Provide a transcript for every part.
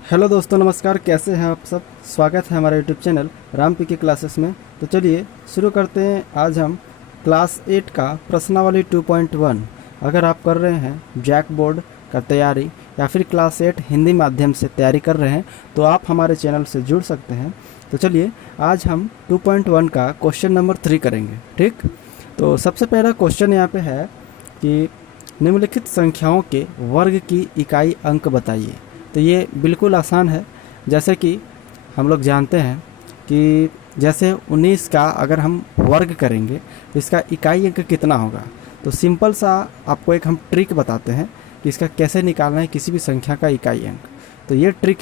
Hello दोस्तों, नमस्कार। कैसे हैं आप सब? स्वागत है हमारे यूट्यूब चैनल राम पी के क्लासेस में। तो चलिए शुरू करते हैं। आज हम क्लास 8 का प्रश्नावली 2.1 अगर आप कर रहे हैं जैक बोर्ड का तैयारी या फिर क्लास 8 हिंदी माध्यम से तैयारी कर रहे हैं तो आप हमारे चैनल से जुड़ सकते हैं। तो चलिए आज हम 2.1 का क्वेश्चन नंबर 3 करेंगे। ठीक, तो सबसे पहला क्वेश्चन यहाँ पे है कि निम्नलिखित संख्याओं के वर्ग की इकाई अंक बताइए। तो ये बिल्कुल आसान है। जैसे कि हम लोग जानते हैं कि जैसे 19 का अगर हम वर्ग करेंगे तो इसका इकाई अंक कितना होगा। तो सिंपल सा आपको एक हम ट्रिक बताते हैं कि इसका कैसे निकालना है किसी भी संख्या का इकाई अंक। तो ये ट्रिक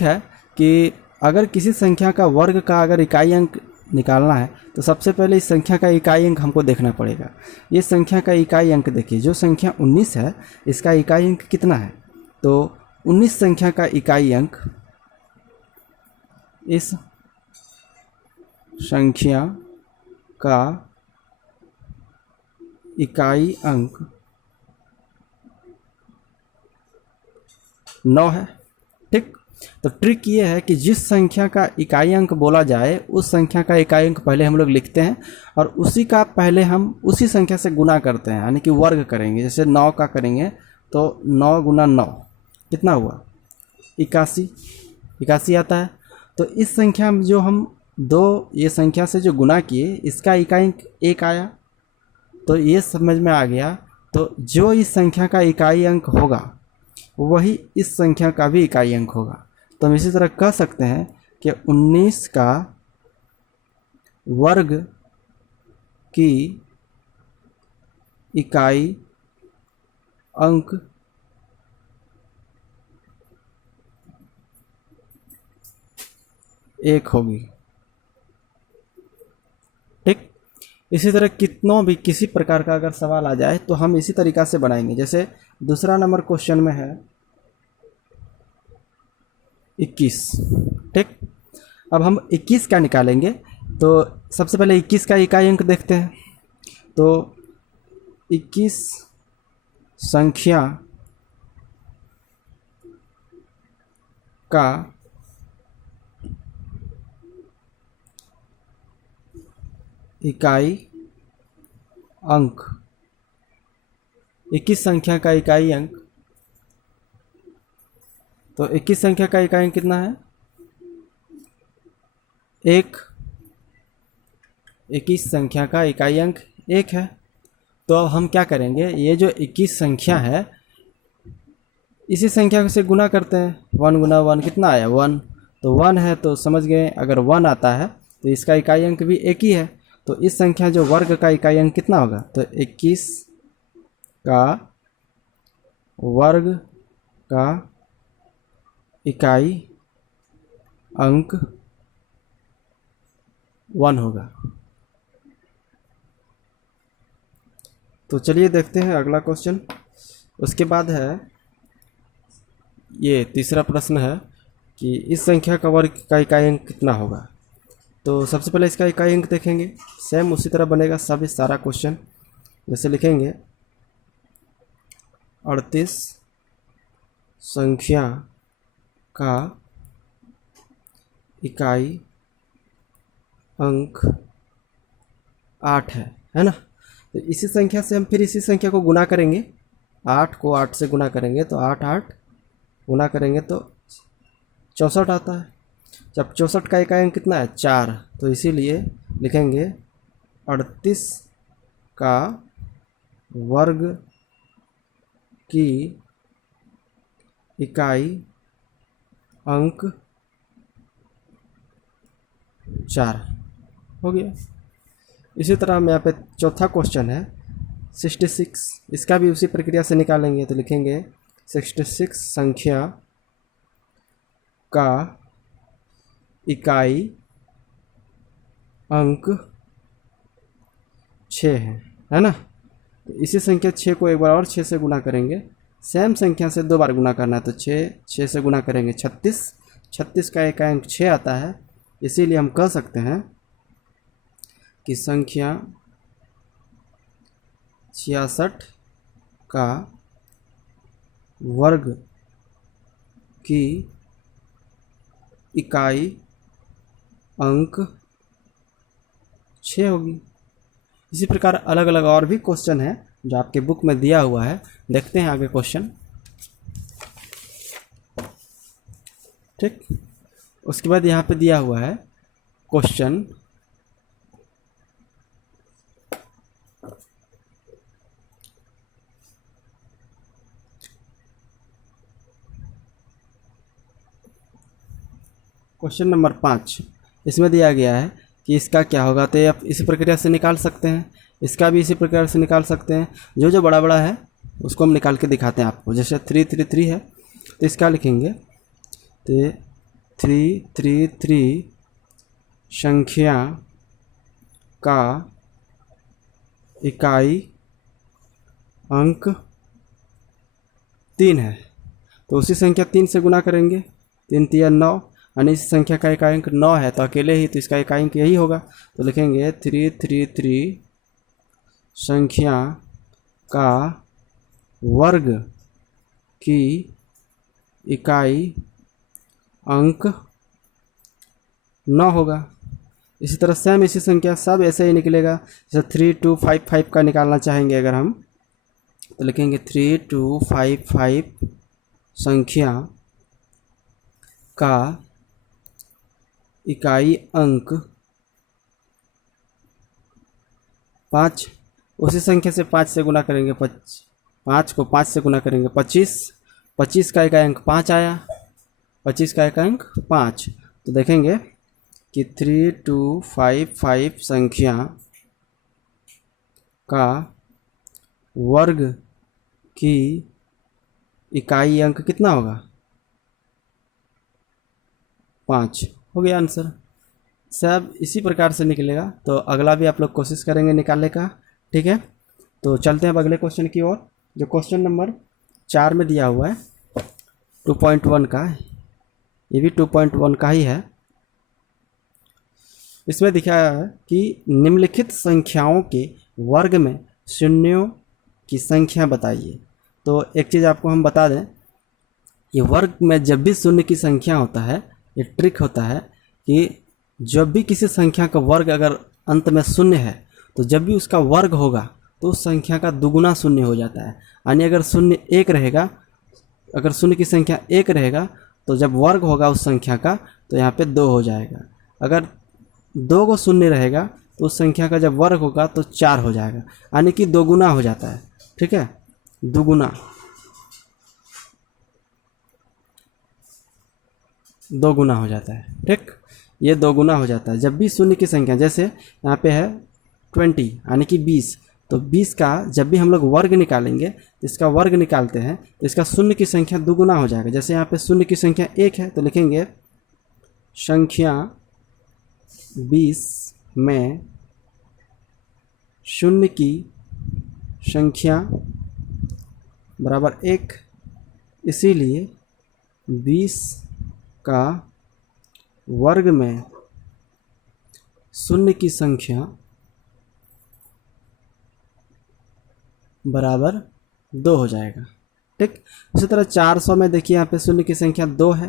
है कि अगर किसी संख्या का वर्ग का अगर इकाई अंक निकालना है तो सबसे पहले इस संख्या का इकाई अंक हमको देखना पड़ेगा। ये संख्या का इकाई अंक देखिए, जो संख्या 19 है इसका इकाई अंक कितना है। तो 19 संख्या का इकाई अंक, इस संख्या का इकाई अंक 9 है। ठीक, तो ट्रिक ये है कि जिस संख्या का इकाई अंक बोला जाए उस संख्या का इकाई अंक पहले हम लोग लिखते हैं और उसी का पहले हम उसी संख्या से गुना करते हैं, यानी कि वर्ग करेंगे। जैसे 9 का करेंगे तो 9 गुना 9 कितना हुआ, 81। 81 आता है। तो इस संख्या में जो हम ये संख्या से जो गुना किए इसका इकाई अंक 1 आया। तो ये समझ में आ गया। तो जो इस संख्या का इकाई अंक होगा वही इस संख्या का भी इकाई अंक होगा। तो हम इसी तरह कह सकते हैं कि 19 का वर्ग की इकाई अंक 1 होगी। ठीक, इसी तरह कितनों भी किसी प्रकार का अगर सवाल आ जाए तो हम इसी तरीक़ा से बनाएंगे। जैसे दूसरा नंबर क्वेश्चन में है 21। ठीक, अब हम 21 का निकालेंगे तो सबसे पहले 21 का इकाई अंक देखते हैं। तो 21 संख्या का इकाई अंक, 21 संख्या का इकाई अंक, तो 21 संख्या का इकाई अंक कितना है, 1। 21 संख्या का इकाई अंक 1 है। तो अब हम क्या करेंगे, ये जो 21 संख्या है इसी संख्या से गुना करते हैं। 1 गुना 1 कितना आया, 1। तो 1 है तो समझ गए, अगर 1 आता है तो इसका इकाई अंक भी 1 ही है। तो इस संख्या जो वर्ग का इकाई अंक कितना होगा, तो 21 का वर्ग का इकाई अंक 1 होगा। तो चलिए देखते हैं अगला क्वेश्चन। उसके बाद है ये तीसरा प्रश्न है कि इस संख्या का वर्ग का इकाई अंक कितना होगा। तो सबसे पहले इसका इकाई अंक देखेंगे, सेम उसी तरह बनेगा सभी सारा क्वेश्चन। जैसे लिखेंगे 38 संख्या का इकाई अंक 8 है ना। तो इसी संख्या से हम फिर इसी संख्या को गुना करेंगे। 8 को 8 से गुना करेंगे तो 8 8 गुना करेंगे तो 64 आता है। जब 64 का इकाई अंक कितना है, 4। तो इसीलिए लिखेंगे 38 का वर्ग की इकाई अंक 4 हो गया। इसी तरह हम यहाँ पे चौथा क्वेश्चन है 66, इसका भी उसी प्रक्रिया से निकालेंगे। तो लिखेंगे 66 संख्या का इकाई अंक 6 है ना। तो इसी संख्या 6 को एक बार और 6 से गुना करेंगे। सेम संख्या से 2 बार गुना करना है तो 6 से गुना करेंगे 36। 36 का इकाई अंक 6 आता है। इसीलिए हम कह सकते हैं कि संख्या 66 का वर्ग की इकाई अंक 6 होगी। इसी प्रकार अलग अलग और भी क्वेश्चन है जो आपके बुक में दिया हुआ है। देखते हैं आगे क्वेश्चन। ठीक, उसके बाद यहाँ पे दिया हुआ है क्वेश्चन क्वेश्चन नंबर 5। इसमें दिया गया है कि इसका क्या होगा, तो ये आप इसी प्रक्रिया से निकाल सकते हैं, इसका भी इसी प्रकार से निकाल सकते हैं। जो जो बड़ा बड़ा है उसको हम निकाल के दिखाते हैं आपको। जैसे 333 है तो इसका लिखेंगे तो 333 संख्या का इकाई अंक 3 है, तो उसी संख्या 3 से गुना करेंगे, 3 तिया 9, यानी इस संख्या का इकाई अंक 9 है तो अकेले ही, तो इसका इकाई अंक यही होगा। तो लिखेंगे 333 संख्या का वर्ग की इकाई अंक 9 होगा। इसी तरह सेम इसी संख्या सब ऐसे ही निकलेगा। जैसे 3255 का निकालना चाहेंगे अगर हम, तो लिखेंगे 3255 संख्या का इकाई अंक 5। उसी संख्या से 5 से गुना करेंगे, 5 को 5 से गुना करेंगे 25, 25 का इकाई अंक 5 आया, 25 का इकाई अंक 5। तो देखेंगे कि 3255 संख्या का वर्ग की इकाई अंक कितना होगा, 5 हो गया आंसर। सब इसी प्रकार से निकलेगा। तो अगला भी आप लोग कोशिश करेंगे निकालने का। ठीक है, तो चलते हैं अब अगले क्वेश्चन की ओर, जो क्वेश्चन नंबर 4 में दिया हुआ है 2.1 का। ये भी 2.1 का ही है। इसमें दिखाया है कि निम्नलिखित संख्याओं के वर्ग में शून्यों की संख्या बताइए। तो एक चीज़ आपको हम बता दें, ये वर्ग में जब भी शून्य की संख्या होता है, ये ट्रिक होता है कि जब भी किसी संख्या का वर्ग अगर अंत में शून्य है, तो जब भी उसका वर्ग होगा तो उस संख्या का दुगुना शून्य हो जाता है। यानी अगर शून्य 1 रहेगा, अगर शून्य की संख्या 1 रहेगा तो जब वर्ग होगा उस संख्या का तो यहाँ पे 2 हो जाएगा। अगर 2 को शून्य रहेगा तो उस संख्या का जब वर्ग होगा तो 4 हो जाएगा, यानी कि दोगुना हो जाता है। ठीक है, दुगुना, दोगुना हो जाता है। ठीक, ये दोगुना हो जाता है जब भी शून्य की संख्या, जैसे यहाँ पे है 20 यानी कि 20, तो 20 का जब भी हम लोग वर्ग निकालेंगे तो इसका वर्ग निकालते हैं तो इसका शून्य की संख्या दुगुना हो जाएगा। जैसे यहाँ पे शून्य की संख्या 1 है तो लिखेंगे संख्या 20 में शून्य की संख्या बराबर 1, इसीलिए 20 का वर्ग में शून्य की संख्या बराबर 2 हो जाएगा। ठीक, उसी तरह 400 में देखिए यहाँ पे शून्य की संख्या 2 है,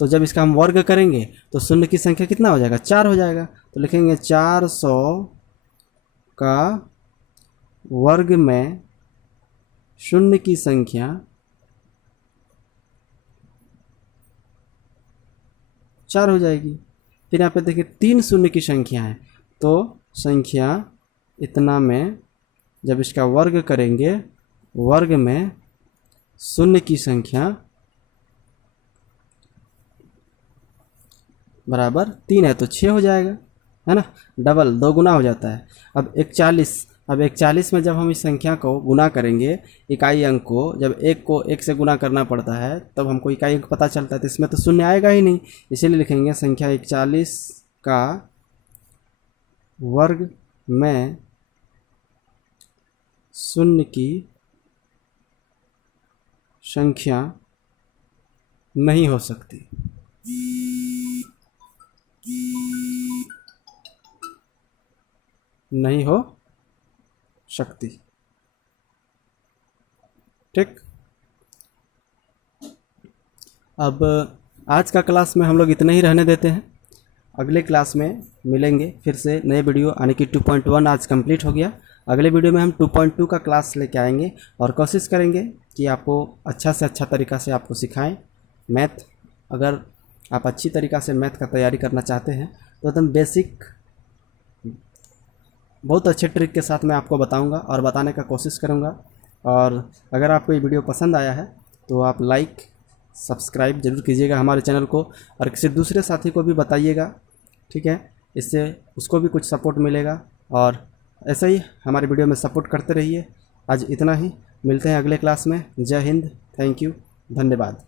तो जब इसका हम वर्ग करेंगे तो शून्य की संख्या कितना हो जाएगा, 4 हो जाएगा। तो लिखेंगे 400 का वर्ग में शून्य की संख्या 4 हो जाएगी। फिर यहाँ पे देखिए 3 शून्य की संख्या है, तो संख्या इतना में जब इसका वर्ग करेंगे, वर्ग में शून्य की संख्या बराबर 3 है तो 6 हो जाएगा, है ना, डबल दोगुना हो जाता है। अब 41 में जब हम इस संख्या को गुना करेंगे, इकाई अंक को, जब 1 को 1 से गुना करना पड़ता है तब हमको इकाई अंक पता चलता है, तो इसमें तो शून्य आएगा ही नहीं, इसीलिए लिखेंगे संख्या 41 का वर्ग में शून्य की संख्या नहीं हो सकती। नहीं हो सकती। ठीक, अब आज का क्लास में हम लोग इतना ही रहने देते हैं। अगले क्लास में मिलेंगे फिर से नए वीडियो, यानी कि 2.1 आज कंप्लीट हो गया। अगले वीडियो में हम 2.2 का क्लास लेके आएंगे और कोशिश करेंगे कि आपको अच्छा से अच्छा तरीक़ा से आपको सिखाएं मैथ। अगर आप अच्छी तरीक़ा से मैथ का तैयारी करना चाहते हैं तो एकदम बेसिक बहुत अच्छे ट्रिक के साथ मैं आपको बताऊंगा और बताने का कोशिश करूंगा। और अगर आपको ये वीडियो पसंद आया है तो आप लाइक सब्सक्राइब ज़रूर कीजिएगा हमारे चैनल को, और किसी दूसरे साथी को भी बताइएगा, ठीक है। इससे उसको भी कुछ सपोर्ट मिलेगा और ऐसे ही हमारे वीडियो में सपोर्ट करते रहिए। आज इतना ही, मिलते हैं अगले क्लास में। जय हिंद, थैंक यू, धन्यवाद।